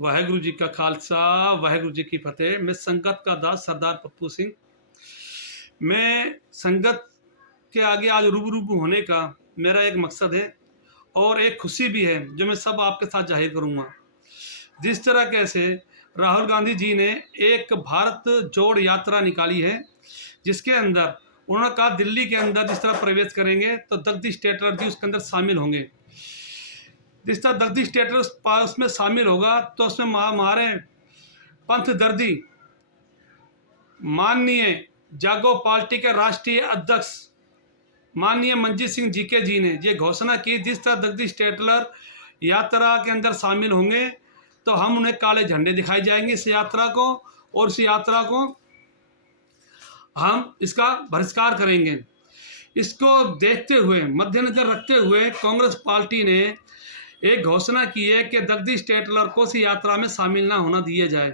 वाहेगुरु जी का खालसा, वाहेगुरु जी की फतेह। मैं संगत का दास सरदार पप्पू सिंह। मैं संगत के आगे आज रूबरू होने का मेरा एक मकसद है और एक खुशी भी है जो मैं सब आपके साथ जाहिर करूँगा। जिस तरह कैसे राहुल गांधी जी ने एक भारत जोड़ यात्रा निकाली है, जिसके अंदर उन्होंने कहा दिल्ली के अंदर जिस तरह प्रवेश करेंगे तो जगदीश शेट्टर जी उसके अंदर शामिल होंगे। जिस तरह जगदीश शेट्टर उसमें शामिल होगा तो उसमें हमारे पंथ दर्दी माननीय जागो पार्टी के राष्ट्रीय अध्यक्ष माननीय मंजीत सिंह जीके जी ने ये घोषणा की, जिस तरह जगदीश शेट्टर यात्रा के अंदर शामिल होंगे तो हम उन्हें काले झंडे दिखाई जाएंगे इस यात्रा को, और इस यात्रा को हम इसका बहिष्कार करेंगे। इसको देखते हुए मद्देनजर रखते हुए कांग्रेस पार्टी ने एक घोषणा की है कि जगदीश शेट्टर को इस यात्रा में शामिल ना होना दिया जाए,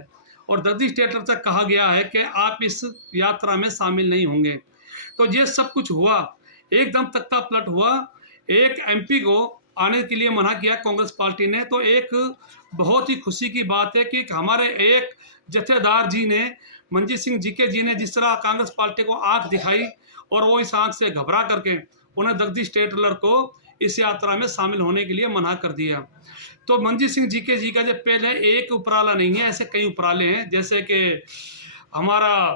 और जगदीश शेट्टर से कहा गया है कि आप इस यात्रा में शामिल नहीं होंगे। तो ये सब कुछ हुआ, एकदम तख्ता पलट हुआ। एक एमपी को आने के लिए मना किया कांग्रेस पार्टी ने। तो एक बहुत ही खुशी की बात है कि हमारे एक जथेदार जी ने, मंजीत सिंह जीके जी ने, जिस तरह कांग्रेस पार्टी को आंख दिखाई और वो इस आंख से घबरा करके उन्हें जगदीश शेट्टर को इस यात्रा में शामिल होने के लिए मना कर दिया। तो मंजीत सिंह जीके जी का जो पहले एक उपराला नहीं है, ऐसे कई उपराले हैं। जैसे कि हमारा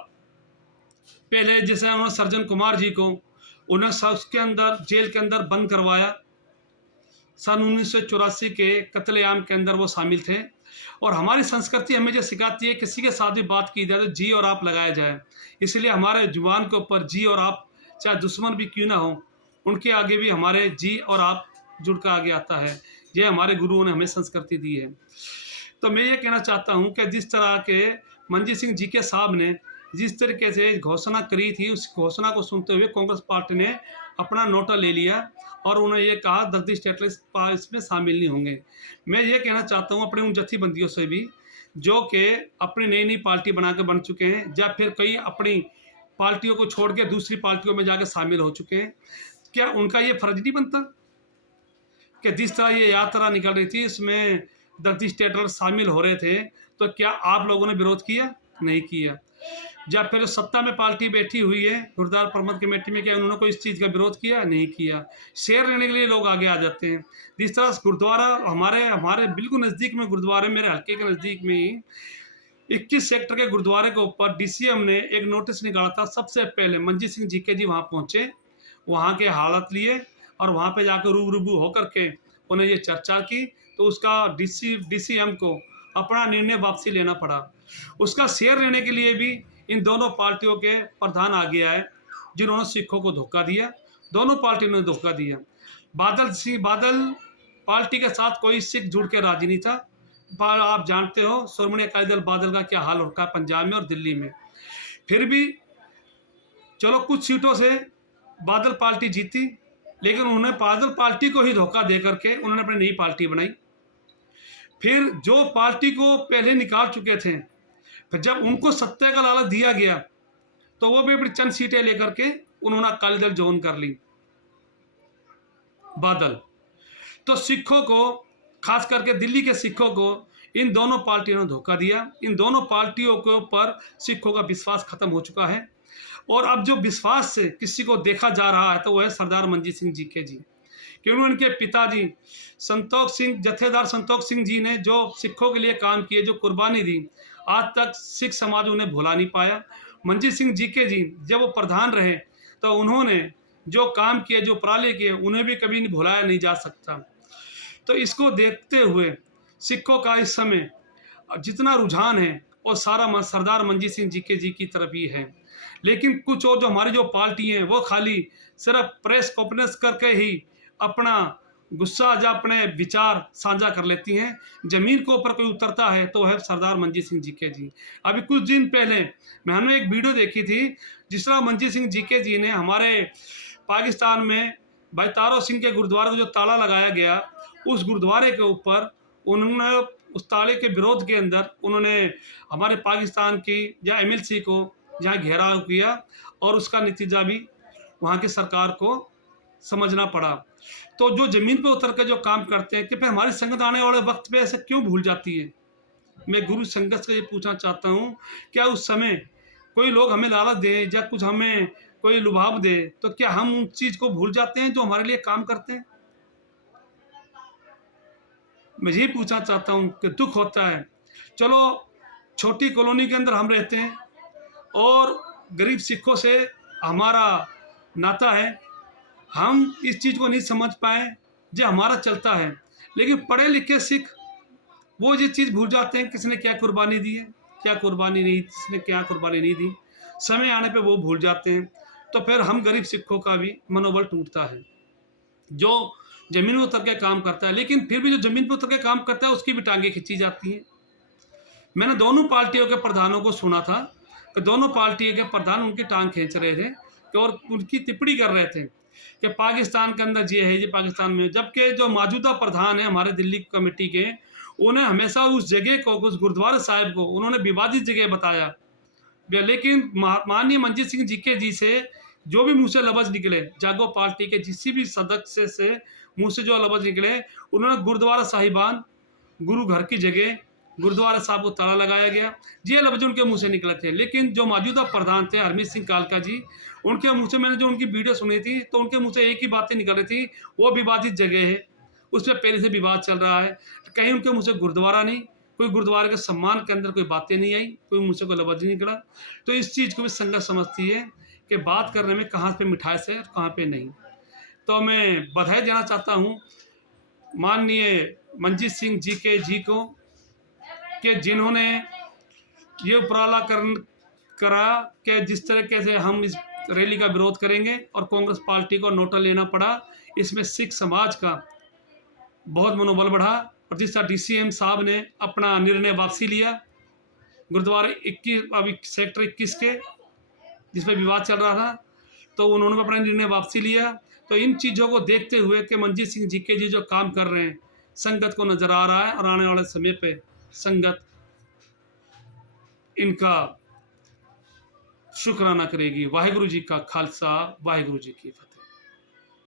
पहले जैसे उन्होंने सज्जन कुमार जी को उन्हें उसके अंदर जेल के अंदर बंद करवाया। सन 1984 के कत्लेआम के अंदर वो शामिल थे। और हमारी संस्कृति हमें जो सिखाती है किसी के साथ भी बात की जाए तो जी और आप लगाया जाए, इसलिए हमारे जुबान के ऊपर जी और आप, चाहे दुश्मन भी क्यों ना हो, उनके आगे भी हमारे जी और आप जुड़ कर आगे आता है। ये हमारे गुरुओं ने हमें संस्कृति दी है। तो मैं ये कहना चाहता हूँ कि जिस तरह के मंजीत सिंह जी के साहब ने जिस तरीके से घोषणा करी थी, उस घोषणा को सुनते हुए कांग्रेस पार्टी ने अपना नोटा ले लिया और उन्होंने ये कहा जगदीश शेट्टर इसमें शामिल नहीं होंगे। मैं ये कहना चाहता हूँ अपने उन जत्थेबंदियों से भी जो कि अपनी नई नई पार्टी बना के बन चुके हैं, या फिर कई अपनी पार्टियों को छोड़ के दूसरी पार्टियों में जाकर शामिल हो चुके हैं, क्या उनका ये फर्ज नहीं बनता कि जिस तरह ये यात्रा निकल रही थी इसमें जगदीश शेट्टर शामिल हो रहे थे, तो क्या आप लोगों ने विरोध किया? नहीं किया। जब फिर सत्ता में पार्टी बैठी हुई है गुरुद्वारा प्रबंधन कमेटी में, क्या उन्होंने कोई इस चीज़ का विरोध किया? नहीं किया। शेयर लेने के लिए लोग आगे आ जाते हैं। जिस तरह गुरुद्वारा हमारे हमारे बिल्कुल नज़दीक में गुरुद्वारे, मेरे हल्के के नज़दीक में ही 21 सेक्टर के गुरुद्वारे के ऊपर डीसीएम ने एक नोटिस निकाला था। सबसे पहले मंजीत सिंह जीके जी वहाँ पहुँचे, वहाँ के हालात लिए और वहाँ पे जाकर रूबरू होकर के उन्हें ये चर्चा की, तो उसका डीसीएम को अपना निर्णय वापसी लेना पड़ा। उसका शेयर लेने के लिए भी इन दोनों पार्टियों के प्रधान आगे आए, जिन्होंने सिखों को धोखा दिया। दोनों पार्टियों ने धोखा दिया। बादल पार्टी के साथ कोई सिख जुड़ के राजी नहीं था। आप जानते हो श्रोमणी अकाली दल बादल का क्या हाल हो रखा है पंजाब में और दिल्ली में। फिर भी चलो कुछ सीटों से बादल पार्टी जीती, लेकिन उन्होंने बादल पार्टी को ही धोखा दे करके उन्होंने अपनी नई पार्टी बनाई। फिर जो पार्टी को पहले निकाल चुके थे, फिर जब उनको सत्ता का लालच दिया गया तो वो भी अपनी चंद सीटें लेकर के उन्होंने अकाली दल ज्वाइन कर ली बादल। तो सिखों को, खास करके दिल्ली के सिखों को, इन दोनों पार्टियों ने धोखा दिया। इन दोनों पार्टियों के ऊपर सिखों का विश्वास खत्म हो चुका है, और अब जो विश्वास से किसी को देखा जा रहा है तो वह है सरदार मंजीत सिंह जीके जी, क्योंकि उनके पिताजी संतोष सिंह, जथेदार संतोष सिंह जी ने जो सिखों के लिए काम किए, जो कुर्बानी दी, आज तक सिख समाज उन्हें भुला नहीं पाया। मंजीत सिंह जीके जी जब वो प्रधान रहे तो उन्होंने जो काम किए, जो उपराले किए, उन्हें भी कभी नहीं भुलाया नहीं जा सकता। तो इसको देखते हुए सिखों का इस समय जितना रुझान है वो सारा सरदार मंजीत सिंह जीके जी की तरफ ही है। लेकिन कुछ और जो हमारी जो पार्टी हैं वो खाली सिर्फ प्रेस कॉन्फ्रेंस करके ही अपना गुस्सा या अपने विचार साझा कर लेती हैं। ज़मीन के ऊपर कोई उतरता है तो है सरदार मंजीत सिंह जीके जी। अभी कुछ दिन पहले मैंने एक वीडियो देखी थी, जिस तरह मंजीत सिंह जीके जी ने हमारे पाकिस्तान में भाई तारो सिंह के गुरुद्वारे को जो ताला लगाया गया, उस गुरुद्वारे के ऊपर उन्होंने उस ताले के विरोध के अंदर उन्होंने हमारे पाकिस्तान की या एमएलसी को जहाँ घेराव किया, और उसका नतीजा भी वहाँ की सरकार को समझना पड़ा। तो जो ज़मीन पे उतर कर जो काम करते हैं कि फिर हमारी संगत आने वाले वक्त पे ऐसे क्यों भूल जाती है? मैं गुरु संगत से ये पूछना चाहता हूँ, क्या उस समय कोई लोग हमें लालच दें या कुछ हमें कोई लुभाव दे, तो क्या हम उस चीज़ को भूल जाते हैं जो हमारे लिए काम करते हैं? मैं यही पूछना चाहता हूँ कि दुःख होता है। चलो, छोटी कॉलोनी के अंदर हम रहते हैं और गरीब सिखों से हमारा नाता है। हम इस चीज़ को नहीं समझ पाए, जो हमारा चलता है। लेकिन पढ़े लिखे सिख वो ये चीज़ भूल जाते हैं, किसने क्या कुर्बानी दी है, क्या कुर्बानी नहीं, किसने क्या कुर्बानी नहीं दी। समय आने पे वो भूल जाते हैं, तो फिर हम गरीब सिखों का भी मनोबल टूटता है। जो ज़मीन में उतर के काम करता है, लेकिन फिर भी जो ज़मीन पे उतर के काम करता है, उसकी भी टाँगें खींची जाती हैं। मैंने दोनों पार्टियों के प्रधानों को सुना था कि दोनों पार्टियों के प्रधान उनकी टाँग खींच रहे थे कि और उनकी टिप्पणी कर रहे थे कि पाकिस्तान के अंदर ये है, ये पाकिस्तान में। जबकि जो मौजूदा प्रधान हैं हमारे दिल्ली कमेटी के, उन्हें हमेशा उस जगह को, उस गुरुद्वारा साहिब को उन्होंने विवादित जगह बताया। लेकिन माननीय मंजीत सिंह जीके जी से जो भी मुँह से लफ्ज़ निकले, जागो पार्टी के किसी भी सदस्य से मुँह से जो लफ्ज़ निकले, उन्होंने गुरुद्वारा साहिबान, गुरु घर की जगह, गुरुद्वारा साहब को ताला लगाया गया, ये लफ्ज़ उनके मुँह से निकले थे। लेकिन जो मौजूदा प्रधान थे हरमीत सिंह कालका जी, उनके मुँह से मैंने जो उनकी वीडियो सुनी थी, तो उनके मुँह से एक ही बातें निकल रही थी, वो विवादित जगह है, उसपे पहले से विवाद चल रहा है। कहीं उनके मुँह से गुरुद्वारा नहीं, कोई गुरुद्वारे के सम्मान के अंदर कोई बातें नहीं आई, कोई मुँह से कोई लफ्ज़ नहीं निकला। तो इस चीज़ को भी संगत समझती है कि बात करने में कहाँ पे मिठास है और कहाँ पे नहीं। तो मैं बधाई देना चाहता हूँ माननीय मंजीत सिंह जीके जी को, कि जिन्होंने ये उपराला करा कि जिस तरीके से हम इस रैली का विरोध करेंगे और कांग्रेस पार्टी को नोटा लेना पड़ा। इसमें सिख समाज का बहुत मनोबल बढ़ा और जिस तरह डीसीएम साहब ने अपना निर्णय वापसी लिया, गुरुद्वारा 21 अभी सेक्टर 21 के जिस पर विवाद चल रहा था, तो उन्होंने अपना निर्णय वापसी लिया। तो इन चीज़ों को देखते हुए कि मंजीत सिंह जीके जी जो काम कर रहे हैं, संगत को नज़र आ रहा है और आने वाले समय पे संगत इनका शुक्राना करेगी। वाहिगुरु जी का खालसा, वाहिगुरु जी की फतेह।